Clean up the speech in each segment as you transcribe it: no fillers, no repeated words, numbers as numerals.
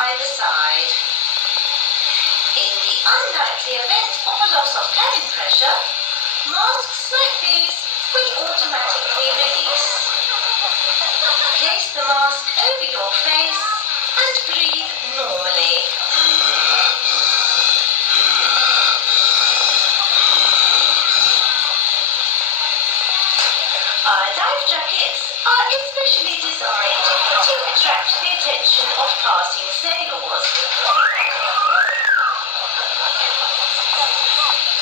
either side. In the unlikely event of a loss of cabin pressure, masks like these will automatically release. Place the mask over your face and breathe normally. Our life jackets are especially designed to attract the attention of passing sailors.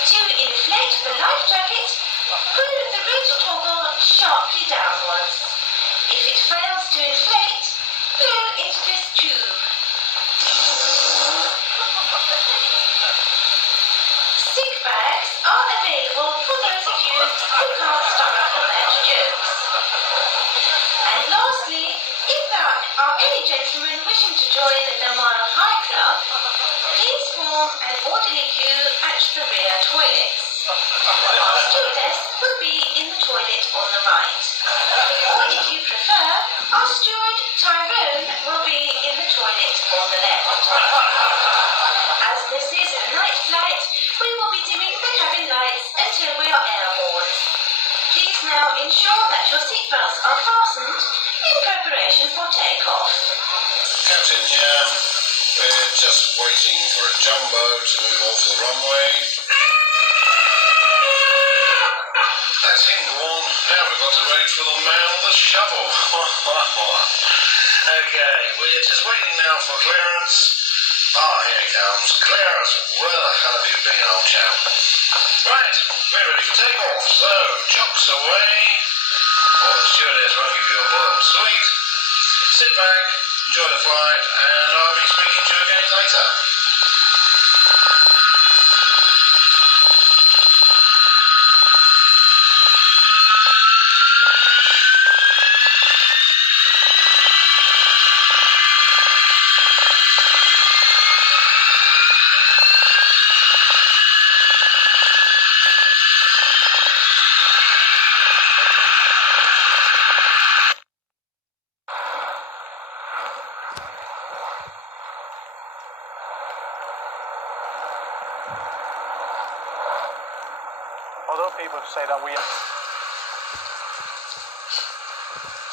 To inflate the life jacket, pull the red toggle sharply downwards. If it fails to inflate, blow into this tube. Stick bags are available for those of you who can't stomach the bad jokes. And lastly, if there are any gentlemen wishing to join the Mile High Club, please form an orderly queue at the rear toilets. Our stewardess will be in the toilet on the right. Or if you prefer, our steward Tyrone will be in the toilet on the left. As this is a night flight, we will be dimming the cabin lights until we are airborne. Please now ensure that your seatbelts are fastened in preparation for takeoff. Captain here. We're just waiting for a jumbo to move off the runway. That's him, go on. Now we've got to wait for the man with the shovel. Okay, we're just waiting now for clearance. Here he comes. Clearance. Where the hell have you been, old chap? Right, we're ready for takeoff. So, chocks away. Or the stewardess won't give you a boiled sweet. Sit back, enjoy the flight, and I'll be speaking to you again later. Although people say that we